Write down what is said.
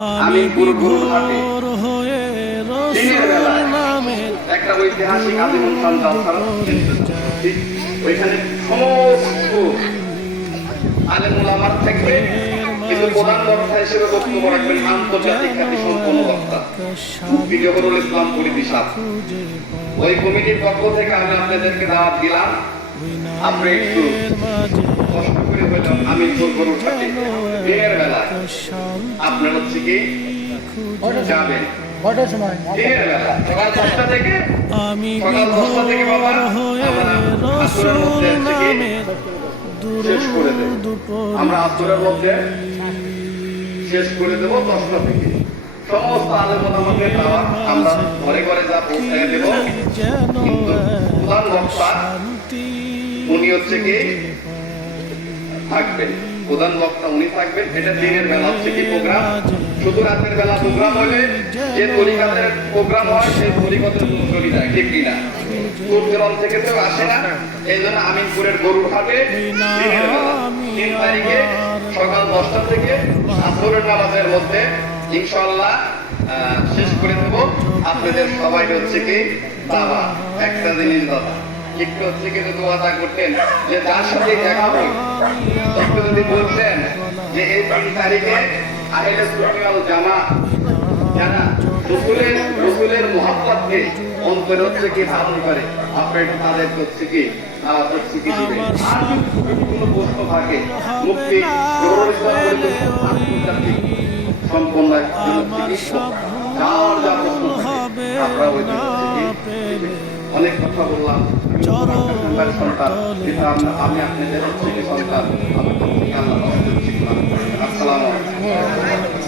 আমি বিভোর হয়ে রসুল নামের একটা ঐতিহাসিক আদিমুত্তান জালসার ওইখানে সমস্ত আলেম ওলামার থেকে কিন্তু প্রধান বক্তা হিসেবে বক্তব্য রাখবেন আন্তর্জাতিক খ্যাতি সম্পন্ন বক্তা মুফতি জহুরুল ইসলাম ফরিদী সাহেব। ওই কমিটির পক্ষ থেকে আমি আপনাদেরকে দাওয়াত দিলাম, আপনি একটু কষ্ট করে হইলাম আমি গরুর হাটে দিনের বেলা আপনার হচ্ছে কি যাবেন দিনের বেলা সকাল 10টা থেকে বাবা রসুল নামের শেষ করে দেব। আমরা আসরের মধ্যে শেষ করে দেব 10টা থেকে। সমস্ত আলেম ওলামাদের দাওয়াত আমরা ঘরে ঘরে যা পৌঁছে দেব। কিন্তু প্রধান বক্তা উনি হচ্ছে কি থাকবেন, প্রধান বক্তা উনি থাকবেন। এটা দিনের বেলা হচ্ছে কি প্রোগ্রাম, শুধু রাতের বেলা প্রোগ্রাম হলে যে তরিকাতের প্রোগ্রাম হয় সেই তরিকাতে চলে যায়, ঠিক কিনা? দূর থেকে কেউ আসে না। এই জন্য আমিনপুরের গরুর হাটে দিনের বেলা 3 তারিখে সকাল 10টা থেকে আসরের নামাজের মধ্যে ইনশাআল্লাহ শেষ করে দেব। আপনাদের সবাই হচ্ছে কি বাবা একটা জিনিস দাদা একটু হচ্ছে কি যদি ওয়াদা করতেন যে যার সাথে দেখা হয় একটু যদি বলতেন যে এই 3 তারিখে আহলে সুন্নাত ওয়াল জামাত যারা রসুলের মুহাব্বতকে অন্তরে হচ্ছে কি ধারণ করে আপনি তাদের হচ্ছে কি দিবেন। আর যদি কোনো প্রশ্ন থাকে মুফতি জহুরুল ইসলাম ফরিদী আন্তর্জাতিক সম্পন্ন আপনারা ওই অনেক কথা বললাম। সন্তান আমি আপনাদের হচ্ছে সন্তান। আসসালামু আলাইকুম।